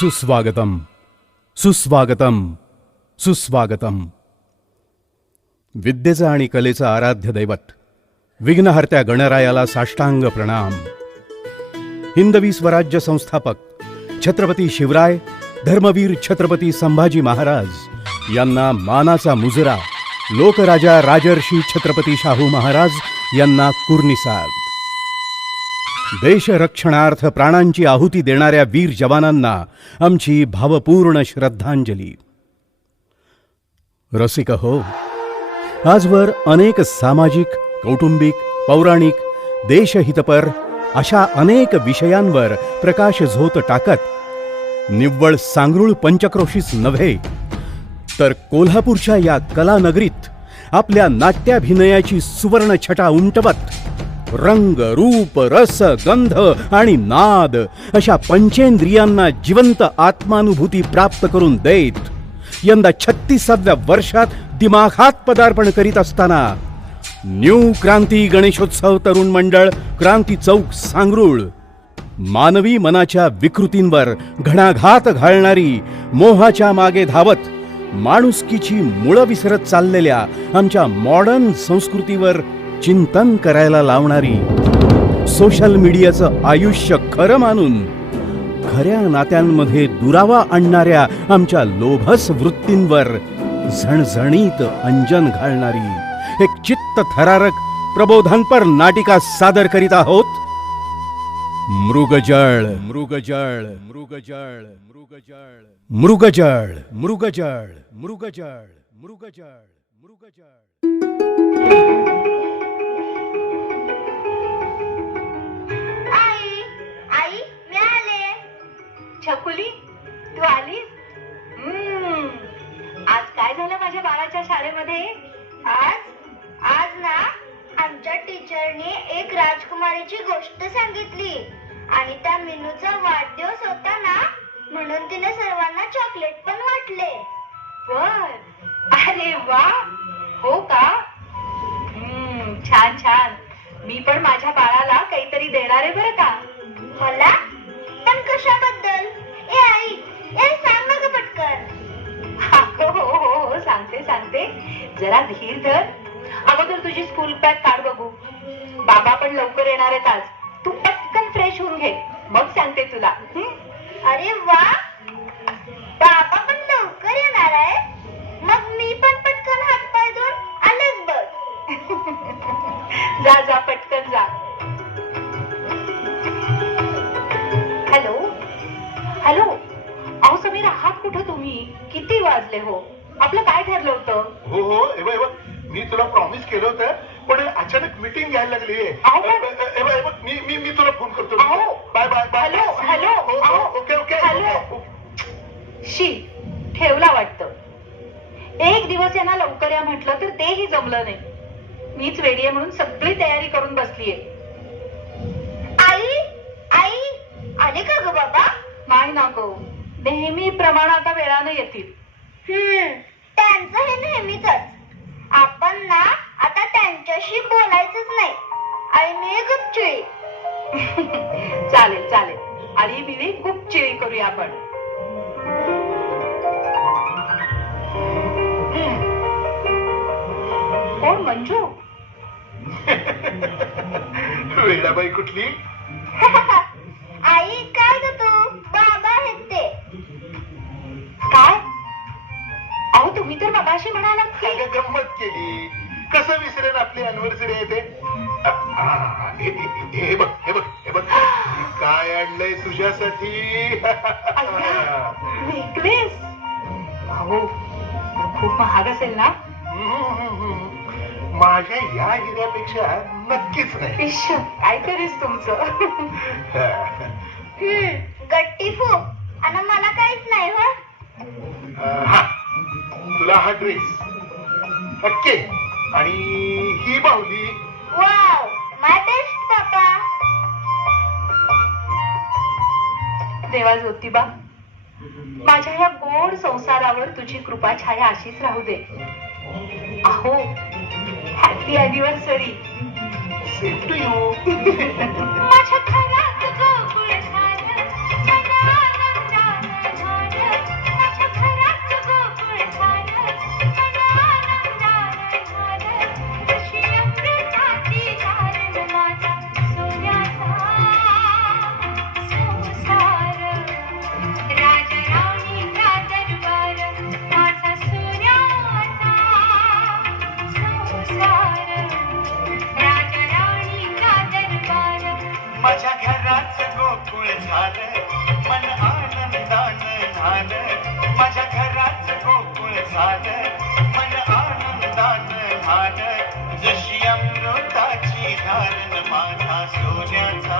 सुस्वागतम सुस्वागतम सुस्वागतम. विद्येचं आणि कलेचं आराध्य दैवत विघ्नहर्त्या गणरायाला साष्टांग प्रणाम. हिंदवी स्वराज्य संस्थापक छत्रपती शिवराय धर्मवीर छत्रपती संभाजी महाराज यांना मानाचा मुजरा लोकराजा राजर्षी छत्रपती शाहू महाराज यांना कुर्निसाद. देशरक्षणार्थ प्राणांची आहुती देणाऱ्या वीर जवानांना आमची भावपूर्ण श्रद्धांजली. रसिक हो, आजवर अनेक सामाजिक, कौटुंबिक, पौराणिक, देशहितपर अशा अनेक विषयांवर प्रकाश झोत टाकत निव्वळ सांगरूळ पंचक्रोशीच नव्हे तर कोल्हापूरच्या या कलानगरीत आपल्या नाट्याभिनयाची सुवर्ण छटा उमटवत रंग, रूप, रस, गंध आणि नाद अशा पंचेंद्रियांना जिवंत आत्मानुभूती प्राप्त करून देत यंदा 36व्या वर्षात दिमाखात पदार्पण करीत असताना न्यू क्रांती गणेशोत्सव तरुण मंडळ क्रांती चौक सांगरूळ मानवी मनाच्या विकृतींवर घणाघात घालणारी, मोहाच्या मागे धावत माणुसकीची मुळं विसरत चाललेल्या आमच्या मॉडर्न संस्कृतीवर चिंतन करायला लावणारी, सोशल मीडियाचं आयुष्य खरं मानून खऱ्या नात्यांमध्ये दुरावा आणणाऱ्या आमच्या लोभस वृत्तींवर झणझणीत अंजन घालणारी एक चित्त थरारक प्रबोधनपर नाटिका सादर करीत आहोत. मृगजळ मृगजळ मृगजळ मृगजळ मृगजळ मृगजळ मृगजळ मृगजळ मृगजळ. छकुली, तू आलीस? आज काय झालं माझ्या बाळाच्या शाळेमध्ये? आज ना आमच्या टीचरने एक राजकुमारीची गोष्ट सांगितली आणि त्या मीनूचा वाढदिवस होता ना, म्हणून तिने सर्वांना चॉकलेट पण वाटले. बर, अरे वा, हो का? छान छान. मी पण माझ्या बाळाला काहीतरी देणार आहे बरं का. मला पण कशाबद्दल? ए आई, ए सांग ना ग पटकन. हो सांगते सांगते, जरा धीर धर. अगोदर तुझी स्कूल बॅग काढ बघू. बाबा पण लवकर येणार आहेत आज. तू पटकन फ्रेश होऊन घे, मग सांगते तुला. अरे वा, बाबा पण लवकर येणार आहे. मग मी पण पटकन हात पाय धुवून आलेच बघ. जा जा पटकन जा. हॅलो हॅलो, अहो समीर, आहात कुठं तुम्ही? किती वाजले हो? आपलं काय ठरलं होतं? हो हो, एवढ मी तुला प्रॉमिस केलं होतं, पण अचानक मीटिंग घ्यायला लागली. मी तुला फोन करतो. Bye bye bye. Hello hello, okay okay. Hello. शी, ठेवला वाटतं. एक दिवस यांना लवकर या म्हटलं तर तेही जमलं नाही. मीच वेडी आहे म्हणून सगळी तयारी करून बसलीये. आई आई, आले का ग बाबा? नाही ना गो, नेहमी प्रमाण आता वेळानं येतील. त्यांचं हे नेहमीच. आपण ना आता त्यांच्याशी बोलायचंच नाही. आईने गुपचिळी. चालेल चालेल, आळी बिळी गुपचिळी करूया आपण. कोण? मंजू? वेडाबाई कुठली? आई काय ग तू? बाबा आहेत ते. काय? अहो तुम्ही तर मगाशी म्हणालात की. गंमत केली. कसं विसरेन आपली अॅनिव्हर्सरी आहे ते. हे बघ हे बघ हे बघ, काय आणलंय तुझ्यासाठी. नेकलेस? अहो खूप महाग असेल ना? माझ्या या हिऱ्यापेक्षा नक्कीच नाही. काय तरीच तुमचं. गट्टी फू आणि मला काहीच नाही हो. हा, तुला हा ड्रेस नक्की, आणि ही बाहुली. वाव, माय बेस्ट पापा. देवा ज्योतिबा, माझ्या या गोड संसारावर तुझी कृपा छाया अशीच राहू दे. अहो, happy anniversary. Same to you. माझ्या घरात गोकुळ झालं, जशी अमृताची धारण माझा सोन्याचा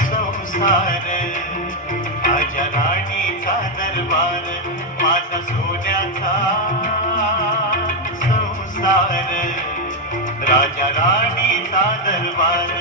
संसार राजा राणीचा दरबार माझा सोन्याचा संसार राजा राणीचा दरबार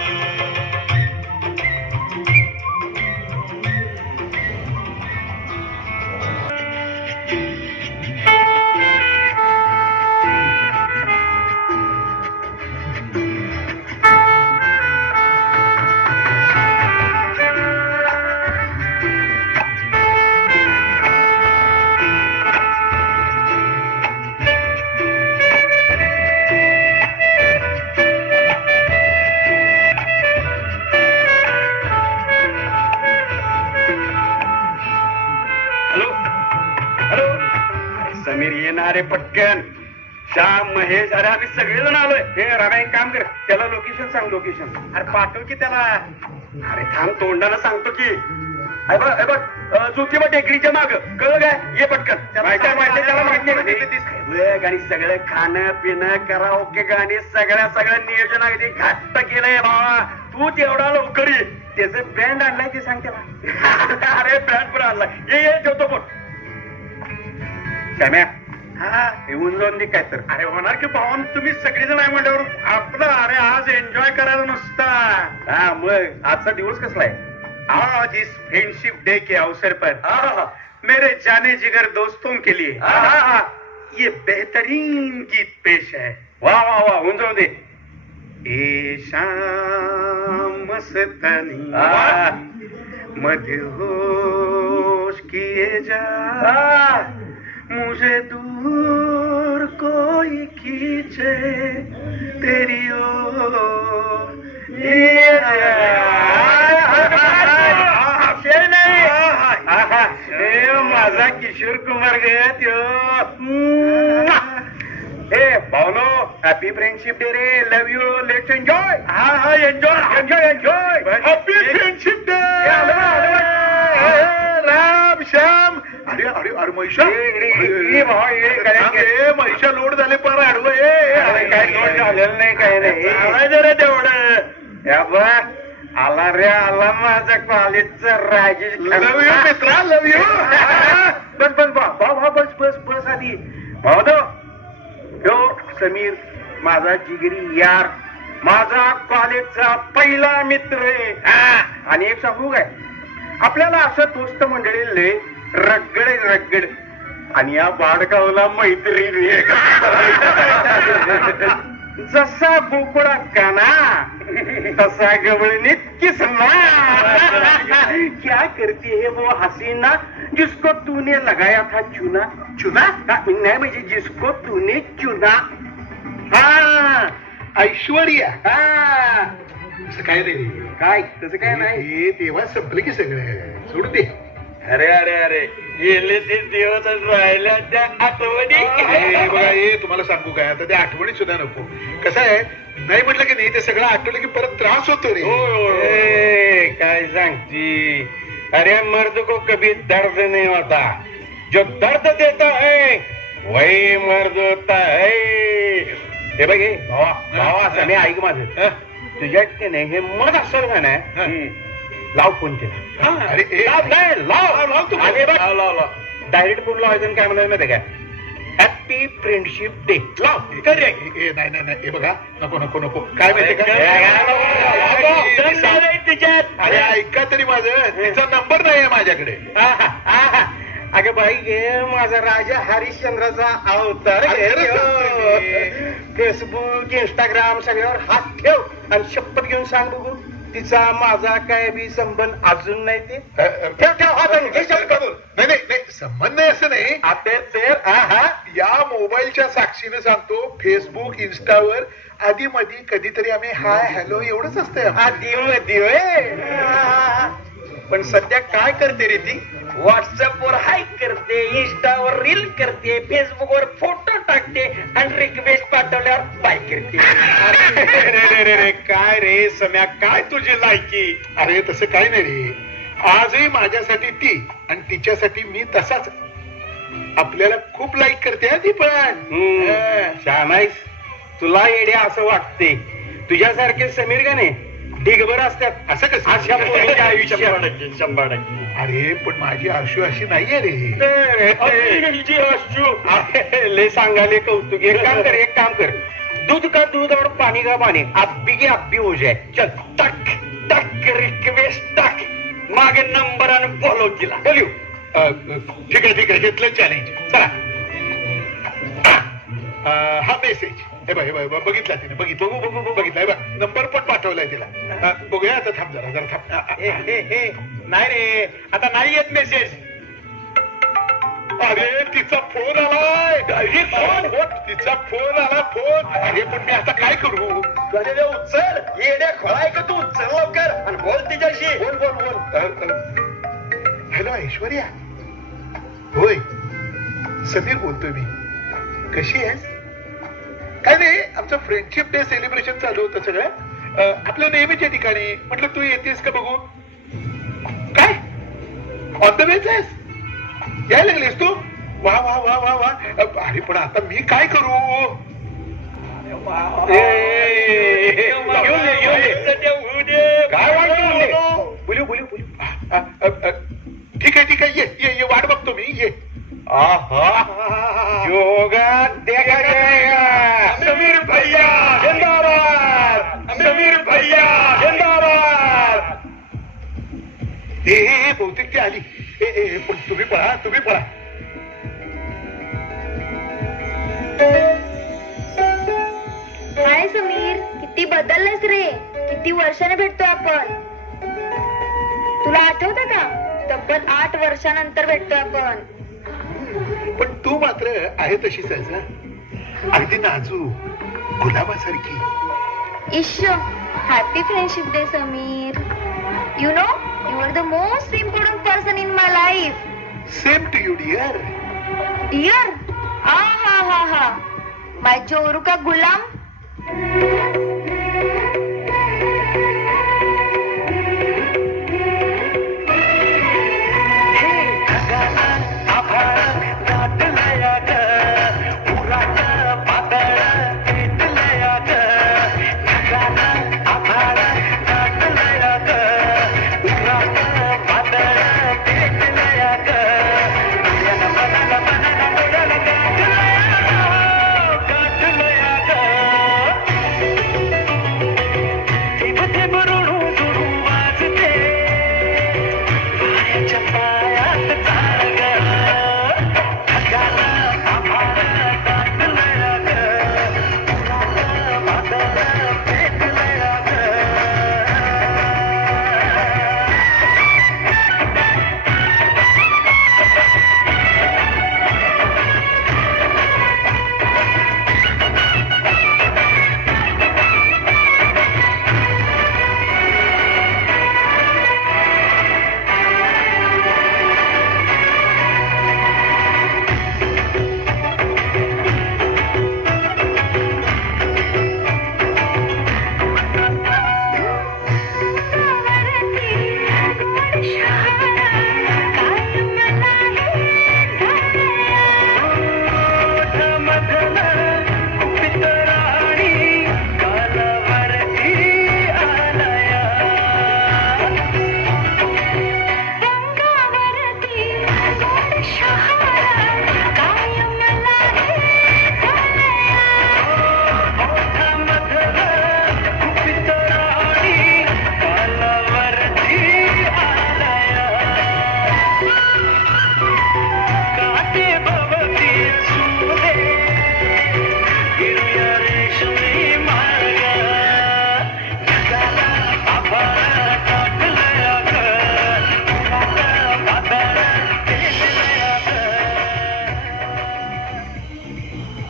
हॅलो हॅलो समीर येणारे पटकन श्याम महेश अरे आम्ही सगळेजण आलोय हे राणा एक काम कर त्याला लोकेशन सांग लोकेशन अरे पाठव की त्याला अरे थांब तोंडानं सांगतो की ज्योतिबा टेकडीच्या माग कळलं काय ये पटकन त्याला माहिती आणि सगळं खाणं पिणं कराओके गाणी सगळं नियोजन अगदी घट्ट केलंय बाबा तू तेवढा लवकर ये त्याचं बँड आणलाय ते सांग त्याला अरे बँड पण आणलाय ये ठेवतो पण श्याम्या हा येऊन जाऊन दे काय तर अरे होणार की भावान तुम्ही सगळेजण आहे म्हणल्यावर आपलं अरे आज एन्जॉय करायला नुसता हा मग आजचा दिवस कसला आहे आज इस फ्रेंडशिप डे के अवसर पर मेरे जाने जिगर दोस्तों के लिए ये बेहतरीन गीत पेश है वाह वाह वाह होऊन जाऊ दे ए शाम मस्तनी मदहोश किए जा मुझे दूर कोई खींचे तेरी ओर माझा किशोर कुमार गया हे भावनो हॅपी फ्रेंडशिप डे रे लव्ह यू लेट्स एन्जॉय हा enjoy enjoy enjoy happy friendship day Ram Shyam अरे अरे अरे महिषा महिषा लोड झाले पर आडवं काय लोड झालेलं नाही काय नाही जरा तेवढं आला रे आला माझा कॉलेजचा राजेश लव यू मित्रा लव यू बस बस बस बस बस आधी भाऊ यो समीर माझा जिगरी यार माझा कॉलेजचा पहिला मित्र आहे आणि एक सांगू काय आपल्याला असं दोस्त मंडळी रगड आणि या बाडगावला मैत्रीण जसा बोकडा काना तसा गवळणीत किसना क्या करती है वो हसीना जिसको तूने लगाया था चुना चुना नाही म्हणजे जिसको तूने चुना हा ऐश्वर्या हा असं काय रे काय तसं काय नाही हे तेव्हा संपलं की सगळं सोडू दे अरे अरे अरे गेले ते दिवस राहिल्या त्या आठवणी बघा हे तुम्हाला सांगू काय आता त्या आठवणी सुद्धा नको कसं आहे नाही म्हटलं की नाही ते सगळं आठवलं की परत त्रास होतो रे काय सांगती अरे मर्द को कभी दर्द नहीं होता जो दर्द देता है वही मर्द होता है हे बघ भावा भावा असं मी ऐक माझं तुझ्यात नाही हे मग असं म्हणा लाव फोन केला अरे लाव डायरेक्ट फोन लावायचं काय म्हणायचं माहिती काय हॅपी फ्रेंडशिप डे लाव नाही नाही हे बघा नको नको नको काय माहिती तिच्यात अरे ऐका तरी माझं तिचा नंबर नाही आहे माझ्याकडे अगं बाई गे माझा राजा हरिश्चंद्राचा अवतार फेसबुक इंस्टाग्राम सगळ्यावर हात ठेव आणि शपथ घेऊन सांग बघू तिचा माझा काय बी संबंध अजून नाही ते ठेव ठेव हात नाही नाही संबंध नाही असं नाही आता या मोबाईलच्या साक्षीने सांगतो फेसबुक इन्स्टावर आधी मधी कधीतरी आम्ही हाय हॅलो एवढंच असतंय आधी मध्ये पण सध्या काय करते रे ती व्हॉट्सअपवर हाईक करते इंस्टावर रील करते फेसबुकवर फोटो टाकते आणि रिक्वेस्ट पाठवल्यावर बाय करते काय रे सम्या काय तुझी लायकी अरे तसं काय नाही रे आजही माझ्यासाठी ती आणि तिच्यासाठी मी तसाच आपल्याला खूप लाईक करते ती पण छान आहेस तुला येड्या असं वाटते. तुझ्यासारखे समीर का नाही ढिगभर असतात. असं कसं? अशा पोरीच्या आयुष्यात 100%. अरे पण माझी आशू अशी नाहीये रे. ले सांगाले कौतुक. एक काम कर दूध का दूध और पानी का पानी अब्बी की अब्बी हो जाए. चल टक टक रिक्वेस्ट टक मागे नंबर आणि बोलव तिला. बोलू ठीक आहे घेतलं चॅलेंज. चला हा मेसेज हे बघ बघितला तिने. बघितला बघ नंबर पण पाठवलाय तिला. बघूया आता. थांब जरा थांब. नाही रे आता नाही येत मेसेज. अरे तिचा फोन आलाय. तिचा फोन आला. अरे पण मी आता काय करू? उचल येड्या खोळाय का तू. उचल लवकर आणि बोल तिच्याशी. बोल हॅलो ऐश्वर्या. होय समीर बोलतोय मी. कशी आहेस? काय नाही आमचं फ्रेंडशिप डे सेलिब्रेशन चालू होतं सगळं आपल्या नेहमीच्या ठिकाणी. म्हटलं तू येतेस का बघू. काय ऑन द वेच आहेस? यायला लागलीस तू? वा वा वा वा वा. अरे पण आता मी काय करू? काय वाटत बोलू ठीक आहे ये वाट बघतो मी. ये योगा देखा जाएगा. समीर भैया जिंदाबाद. समीर भैया जिंदाबाद. ए बहुतेक ती आली. पण तुम्ही पळा. हाय समीर, किती बदललेस रे. किती वर्षाने भेटतो आपण. तुला आठवतं का तब्बल 8 वर्षानंतर भेटतो आपण. पण तू मात्र आहे तशीच आहेस ना. अगदी नाजूक गुलाबासारखी. इश happy friendship day Sameer. You know you are the most important person in my life. Same to you dear. Dear हा माय चोरू का गुलाम.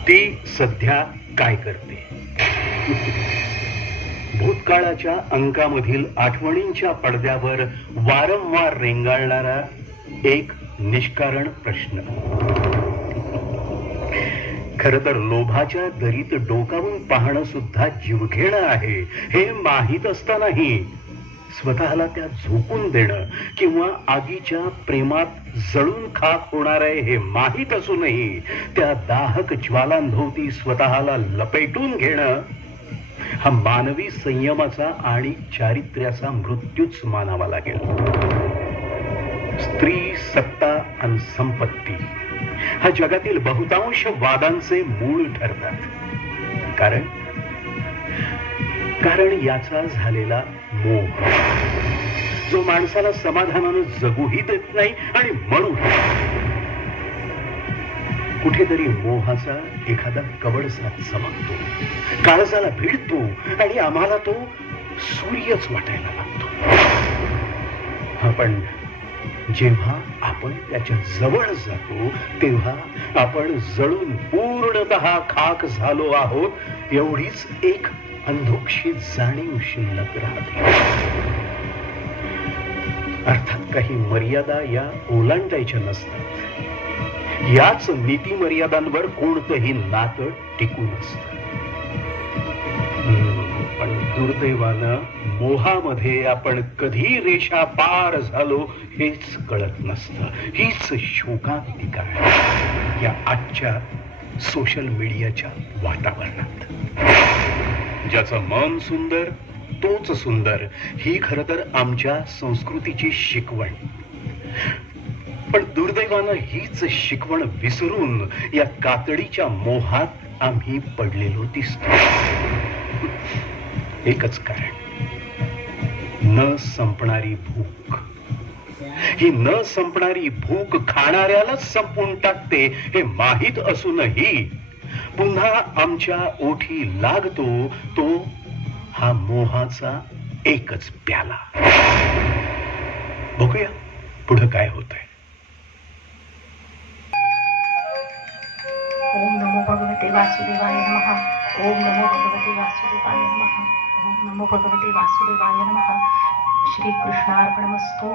ती सध्या काय करते. भूतकाळाच्या अंकामधील आठवणींच्या पडद्यावर वारंवार रेंगाळणारा एक निष्कारण प्रश्न. खर तर लोभाच्या दरीत डोकावून पाहणं सुद्धा जीवघेणं आहे हे माहीत असतानाही स्वतःला त्या झोकून देणं किंवा आगीच्या प्रेमात जळून खाक होणार आहे हे माहीत असूनही त्या दाहक ज्वालांभोवती स्वतःला लपेटून घेणं हा मानवी संयमाचा आणि चारित्र्याचा मृत्यूच मानावा लागेल. स्त्री, सत्ता आणि संपत्ती हा जगातील बहुतांश वादांचे मूळ ठरतात. कारण याचा झालेला मोह जो माणसाला समाधानानं जगूही देत नाही आणि म्हणून कुठेतरी मोहाचा एखादा कवडसात चमकतो, काळजाला भिडतो आणि आम्हाला तो सूर्यच वाटायला लागतो. पण जेव्हा आपण त्याच्या जवळ जातो तेव्हा आपण जळून पूर्णतः खाक झालो आहोत एवढीच एक अंधोक्षी जाणीव शिल्लक राहते. अर्थात काही मर्यादा या ओलांडायच्या नसतात. याच नीती मर्यादांवर कोणतंही नातं टिकून असतं. पण दुर्दैवानं मोहामध्ये आपण कधी रेषा पार झालो हेच कळत नसतं. हीच शोकांतिका आहे या आजच्या सोशल मीडियाच्या वातावरणात. ज्याचं मन सुंदर तोच सुंदर ही खरं तर आमच्या संस्कृतीची शिकवण. पण दुर्दैवानं हीच शिकवण विसरून या कातडीच्या मोहात आम्ही पडलेलो दिसतो. एकच कारण, न संपणारी भूक. ही न संपणारी भूक खाणाऱ्यालाच संपवून टाकते हे माहीत असूनही पुन्हा आमच्या ओठी लागतो तो हा मोहाचा एकच प्याला. बघूया पुढं काय होतंय. ओम नमो भगवते वासुदेवाय नमः. ओम नमो भगवते वासुदेवाय नमः. ओम नमो भगवते वासुदेवाय नमः. श्री कृष्णार्पणमस्तु.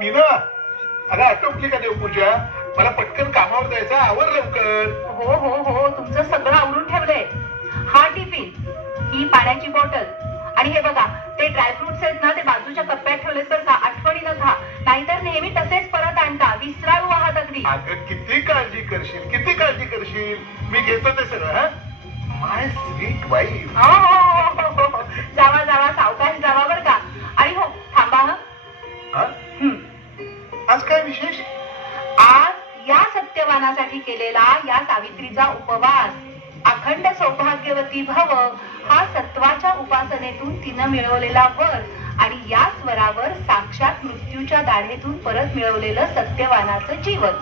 मीना, अगं आटोपली का देवपूजा? मला पटकन कामावर जायचं, आवर लवकर. हो हो हो, तुमचं सगळं आवरून ठेवलंय. हा टिफिन, ही पाण्याची बॉटल आणि हे बघा ते ड्रायफ्रुट्स आहेत ना, ते बाजूच्या कप्प्यात ठेवलेत बरं का. आठवणीनं खा, नाहीतर नेहमी तसेच परत आणता. विसराळू आहात अगदी. अगं किती काळजी करशील, किती काळजी करशील. मी घेतो ते सगळं. हा, माय स्वीट वाईफ. हो हो हो हो हो, जावा जावा, सावकाश जावा बरं का. आणि हो थांबा. हा? आज काय विशेष? आज या सत्यवानासाठी केलेला या सावित्रीचा उपवास. अखंड सौभाग्यवती भव हा सत्वाच्या उपासनेतून तिनं मिळवलेला वर आणि या स्वरावर साक्षात मृत्यूच्या दाढेतून परत मिळवलेलं सत्यवानाचं जीवन.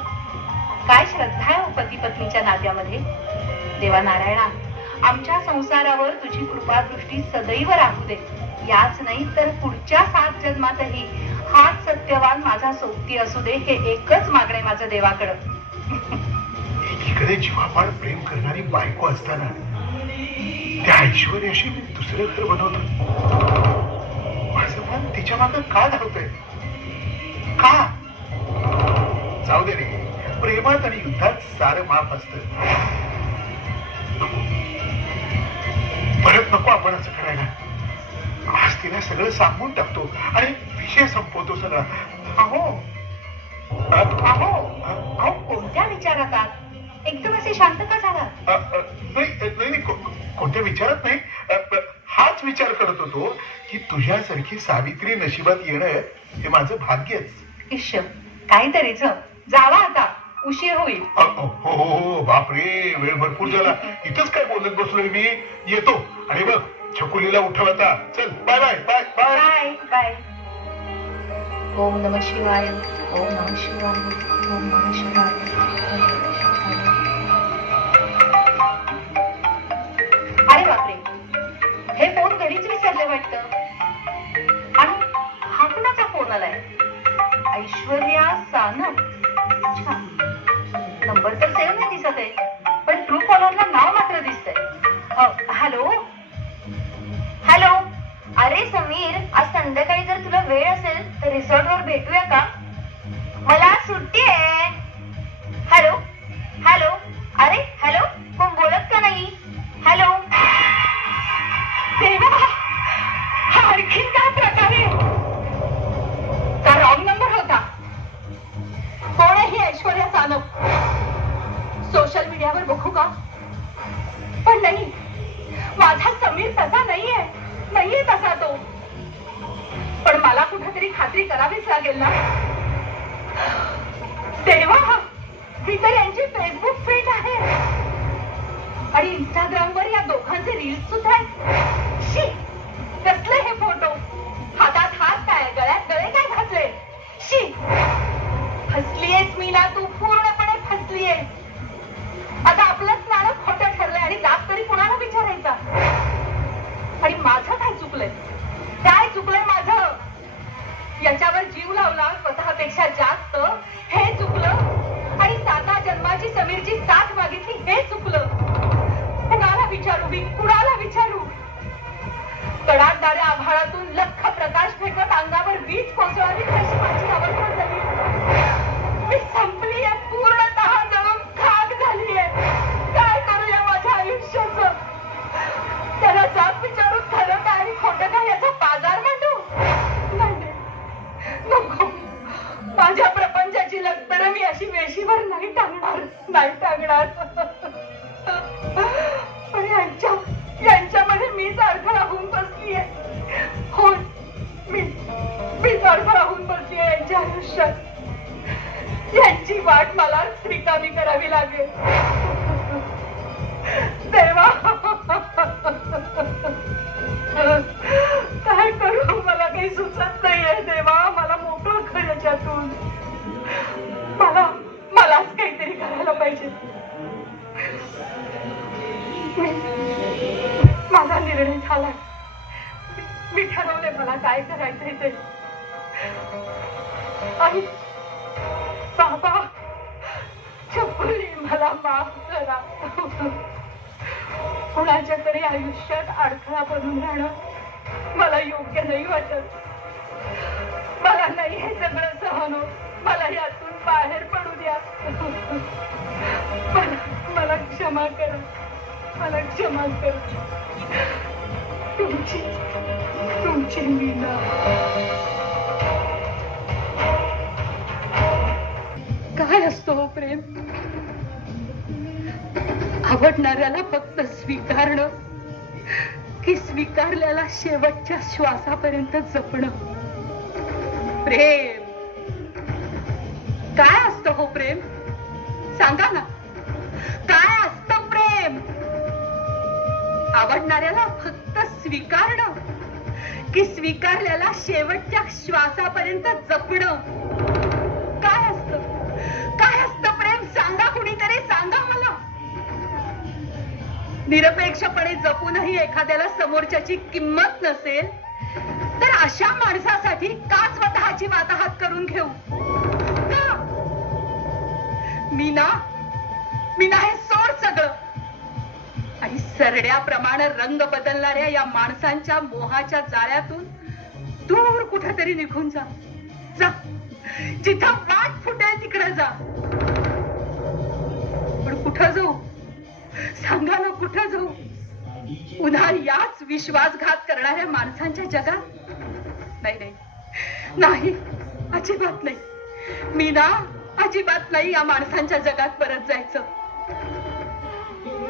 काय श्रद्धा आहे पती पत्नीच्या नात्यामध्ये. देवा नारायणा, आमच्या संसारावर तुझी कृपादृष्टी सदैव राहू दे. याच नाही तर पुढच्या 7 जन्मातही हाच सत्यवान माझा सोबती असू दे हे एकच मागणे माझं देवाकडं. एकीकडे जीवापाड प्रेम करणारी बायको असताना त्या ऐश्वर्याशी मी दुसरं घर बनवतो. माझं मन तिच्या मागं का धावतंय? का? जाऊ दे रे, प्रेमात आणि युद्धात सारं माफ असतं. परत नको आपण असं करायला. आज तिला सगळं सांगून टाकतो आणि विषय संपवतो सगळा. अहो अहो अहो, कोणत्या विचारात आहात? एकदम असे शांत का झाला? नाही, कोणत्या विचारात नाही. हाच विचार करत होतो की तुझ्यासारखी सावित्री नशिबात येणं हे माझं भाग्यच. ईश्वर, काहीतरीच. जावा आता, उशीर होईल. हो बापरे, वेळ भरपूर झाला. इथंच काय बोलत बसलोय मी. येतो. आणि बघ छकुलीला उठव आता. चल, bye bye bye bye bye bye. Om नमः शिवाय. ओम नमः शिवाय. ओम नमः शिवाय. अरे बापरे, हे फोन घरीच विसरले वाटतं. आणि हा कुणाचा फोन आलाय? ऐश्वर्या सानप. अच्छा, नंबर तर सेव्ह नाही दिसत आहे, पण ट्रू कॉलरला नाव मात्र दिसतंय. Hello hello. अरे समीर, आज संध्याकाळी जर तुला वेळ असेल तर रिसॉर्ट वर भेटूया का? मला आज सुट्टी आहे. Hello hello. अरे हॅलो, कोण बोलत का नाही? हॅलो. देवा, हा आणखीन काय प्रकार आहे? लागेल ना. देवा, ही तर यांची फेसबुक फीड आहे आणि इंस्टाग्रामवर या दोघांचे रील्स सुद्धा आहेत. शी, कसले हे फोटो. हातात हात काय, गळ्यात गळे काय घातले. शी, फसलीयेस मीना, तू पूर्णपणे फसलीयेस. आता आपलंच नाणं खोटं ठरलंय आणि जात तरी कुणाला विचारायचा. आणि माझं काय चुकलंय, काय चुकलंय माझं. याच्यावर जीव लावला स्वतःपेक्षा जास्त, हे चुकलं. आणि 7 जन्माची समीरची साथ मागितली, हे चुकलं. कुणाला विचारू मी, कुणाला विचारू. तडाखणाऱ्या आभाळातून लख प्रकाश फेकत अंगावर वीज कोसळावी तशी माझी अवस्था झाली. मी संपलीये, पूर्णतः जळून खाक झालीये. काय करूया माझ्या आयुष्याचं. त्याला जात विचारून खरं काय आणि खोटं काय याचा बाजार मांडू. नाही, नको. माझ्या प्रपंचाची लक्तरं मी अशी वेशीवर नाही टांगणार, नाही टांगणार. पण यांच्यामध्ये मीच अडथळा होऊन बसलीये. हो, मीच अडथळा होऊन बसलीये यांच्या आयुष्यात. यांची वाट मला रिकामी करावी लागेल. देवा, काय करू, मला काही सुचत नाहीये. देवा, मला मोकळं कर याच्यातून. मलाच काहीतरी करायला पाहिजे. माझा निर्णय झाला. मी ठरवले मला काय करायचंय ते. आई, बाबा, चपुली, मला माफ करा. कुणाच्या तरी आयुष्यात अडथळा बनून राहणं मला योग्य नाही वाटत. मला नाही हे सगळं सहन होत. मला यातून बाहेर पडू द्या. मला क्षमा करा, मला क्षमा करा. तुमची मीना. काय असतो हो प्रेम. आवडणाऱ्याला फक्त स्वीकारणं की स्वीकारल्याला शेवटच्या श्वासापर्यंत जपणं. प्रेम काय असतं हो प्रेम, सांगा ना. काय असतं प्रेम. आवडणाऱ्याला फक्त स्वीकारणं की स्वीकारल्याला शेवटच्या श्वासापर्यंत जपणं. काय असतं प्रेम, सांगा कुणीतरी, सांगा मला. निरपेक्षपणे जपूनही एखाद्याला समोरच्याची किंमत नसेल तर अशा माणसासाठी का स्वतःची वाताहत करून घेऊ. मीना हे सोड सगळं आणि सरड्याप्रमाणे रंग बदलणाऱ्या या माणसांच्या मोहाच्या जाळ्यातून दूर कुठेतरी निघून जा. जिथं वाट फुटेल तिकडे जा. पण कुठं जाऊ, सांगा ना, कुठं जाऊ. पुन्हा याच विश्वासघात करणाऱ्या माणसांच्या जगात. नाही, अजिबात नाही. मीना, अजिबात नाही या माणसांच्या जगात परत जायचं.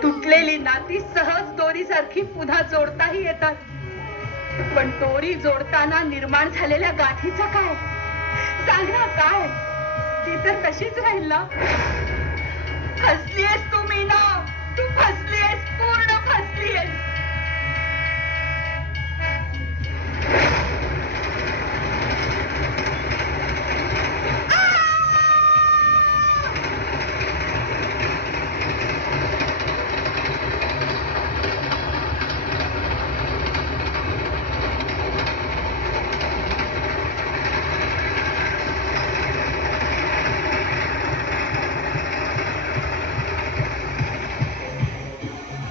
तुटलेली नाती सहज दोरीसारखी पुन्हा जोडताही येतात. पण दोरी जोडताना निर्माण झालेल्या गाठीचं काय, सांग ना काय. ती तर तशीच राहील ना. फसलीयेस तू मीना, तू फसलीयेस, पूर्ण फसलीयेस.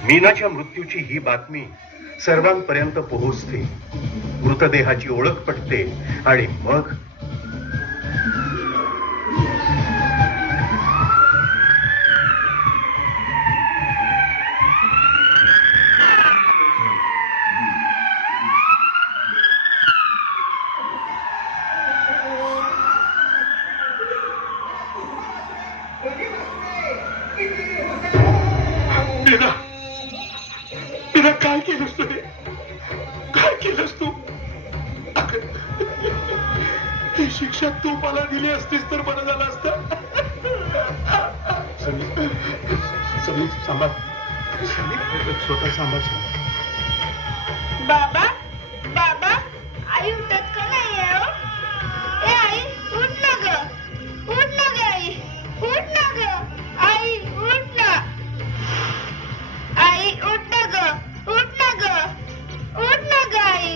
मीनाच्या मृत्यूची ही बातमी सर्वांपर्यंत पोहोचते. मृतदेहाची ओळख पटते आणि मग काय केलंस तू, काय केलंस तू. ही शिक्षा तू मला दिली असतीस तर बरं झालं असतं. समीर समीर सांभाळ. समीर स्वतः सांभाळ. बाबा बाबा आई उठत का नाही हो? ए आई उठ ना ग, उठ ना ग आई, उठ ना ग आई, उठ ना आई, उठ ना ग, उठ ना ग, उठ ना ग आई.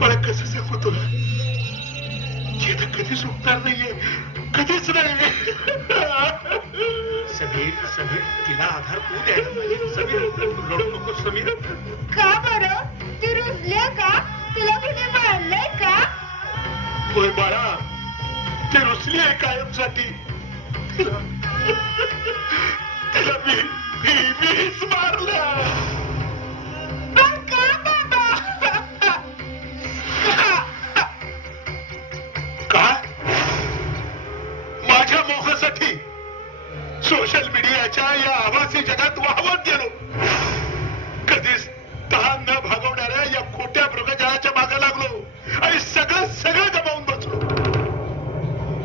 मला कसं सांगू तुला, जे तर कधी सुटणार नाहीये, कधीच नाही. समीर समीर तिला आधार तू द्यायला पाहिजे. समीर रडू नको समीर. का बरं? ती रुसली का? तिला कुणी मारलंय का? होय बाळा, ते रुसली आहे कायमसाठी. तिला तिला मीच मारलं. पण का बाबा? काय? माझ्या मोहासाठी सोशल मीडियाच्या या आभासी जगात वाहवत गेलो. कधीच तहान न भागवणाऱ्या या खोट्या मृगजळाच्या मागे लागलो आणि सगळं गमावून बसलो.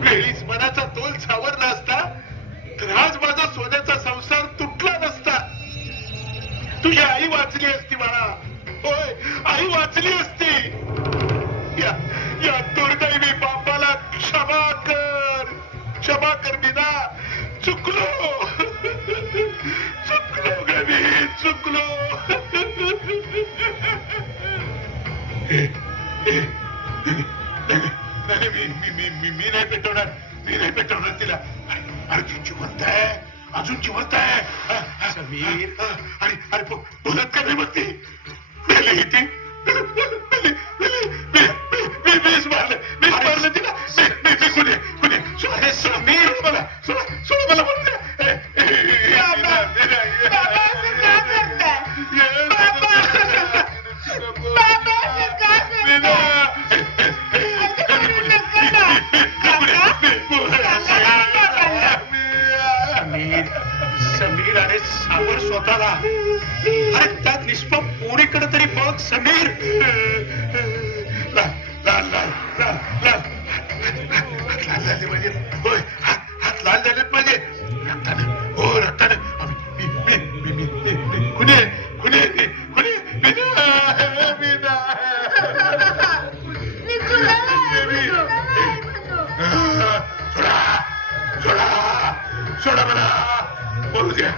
वेळीच मनाचा तोल सावरला असता तर आज माझा सोन्याचा संसार तुटला नसता. तुझी आई वाचली असती मला. होय, आई वाचली असती. या दुर्दैवी बापाला क्षमा कर बिना. चुकलो ग मी, चुकलो. मी नाही पेटवणार, मी नाही पेटवणार तिला. अजून जिवंत आहे. समीर आणि बोलत का नाही बघ ती. मेली ती. मीच मारलं तिला. कुणी सोडा मला म्हणून द्या. बाबा असं का करताय? बाबा असं का करताय? असं करू नका ना. समीर समीर अरे सावर स्वतःला. अरे त्या निष्पाप पोरीकडे तरी बघ समीर. लाल झाले पाहिजे. होय, हात लाल झालेत पाहिजे. रक्तानं कुणी मी कुणाला आई म्हणू? सोडा मला. मरू द्या.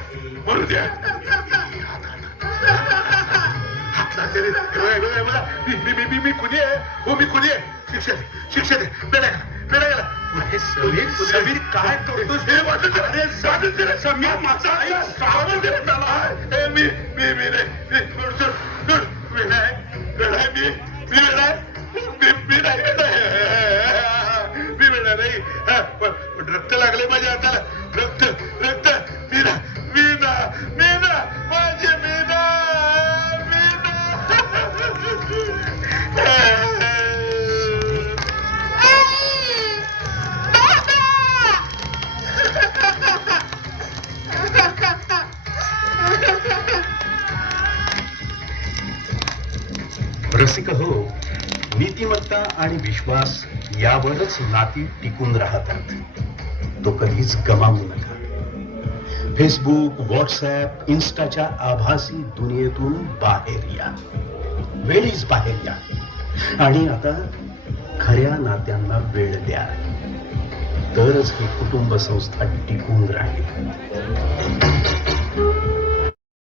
हात लागलेले मला. मी कुणी आहे. हो, मी कुणी आहे. शिक्षा दे. पेढा गेला. समीर काय करतोस? अरे समीर माझा आई सावध दे त्याला. मी नाही. पण रक्त लागले माझ्या हाताला. रक्त. मीना माझी मीना. रसिक हो, नीतिमत्ता आणि विश्वास यावरच नाती टिकून राहतात. तो कधीच गमावू नका. फेसबुक, व्हॉट्सअप, इन्स्टाच्या आभासी दुनियेतून बाहेर या. वेळीच बाहेर या. आणि आता खऱ्या नात्यांना वेळ द्या. तरच ही कुटुंब संस्था टिकून राहील.